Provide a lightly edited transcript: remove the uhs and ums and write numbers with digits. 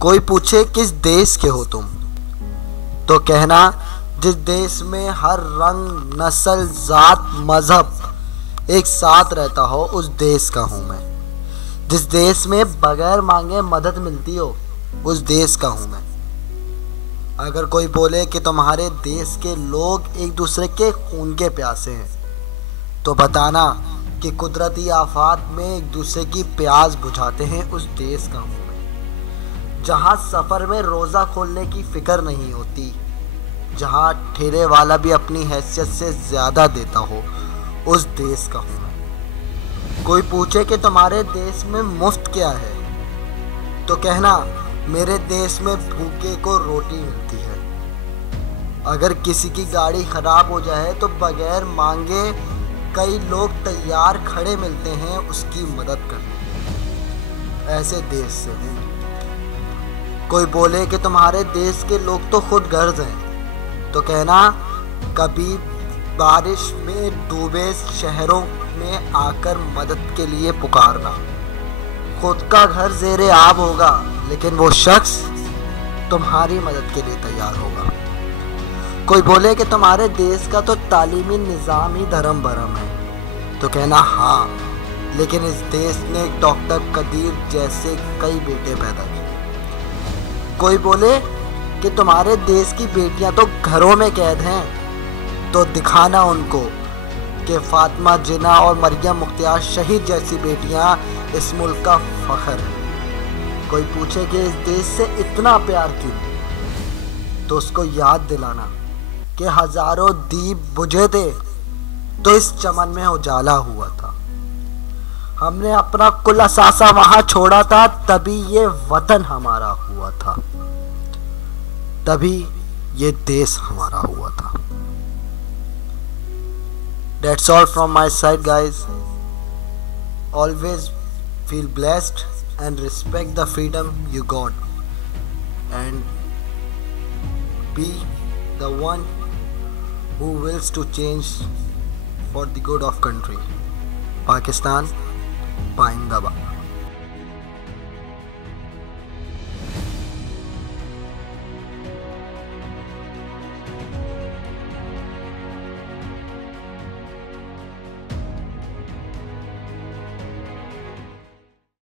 कोई पूछे किस देश के हो तुम, तो कहना जिस देश में हर रंग, नस्ल, जात, मजहब एक साथ रहता हो उस देश का हूँ मैं। जिस देश में बगैर मांगे मदद मिलती हो उस देश का हूँ मैं। अगर कोई बोले कि तुम्हारे देश के लोग एक दूसरे के खून के प्यासे हैं, तो बताना कि कुदरती आफात में एक दूसरे की प्यास बुझाते हैं उस देश का हूँ मैं। जहाँ सफ़र में रोज़ा खोलने की फिक्र नहीं होती, जहाँ ठेले वाला भी अपनी हैसियत से ज़्यादा देता हो उस देश का हूँ मैं। कोई पूछे कि तुम्हारे देश में मुफ्त क्या है, तो कहना मेरे देश में भूखे को रोटी मिलती है। अगर किसी की गाड़ी ख़राब हो जाए तो बगैर मांगे कई लोग तैयार खड़े मिलते हैं उसकी मदद करने। ऐसे देश से हूँ। कोई बोले कि तुम्हारे देश के लोग तो खुद गर्ज हैं, तो कहना कभी बारिश में डूबे शहरों में आकर मदद के लिए पुकारना। खुद का घर ज़ेरे आब होगा लेकिन वो शख्स तुम्हारी मदद के लिए तैयार होगा। कोई बोले कि तुम्हारे देश का तो तालीमी निज़ाम ही धर्म भरम है, तो कहना हाँ, लेकिन इस देश ने डॉक्टर कदीर जैसे कई बेटे पैदा किए। कोई बोले कि तुम्हारे देश की बेटियां तो घरों में कैद हैं, तो दिखाना उनको कि फातिमा जिन्ना और मरियम मुख्तियार शहीद जैसी बेटियां इस मुल्क का फख्र है। कोई पूछे कि इस देश से इतना प्यार क्यों, तो उसको याद दिलाना कि हजारों दीप बुझे थे तो इस चमन में उजाला हुआ था। हमने अपना कुल असासा वहां छोड़ा था, तभी ये वतन हमारा हुआ था, तभी ये देश हमारा हुआ था। That's all from my side, guys. Always feel blessed and respect the freedom you got, and be the one who wills to change for the good of country. Pakistan, Paindaba.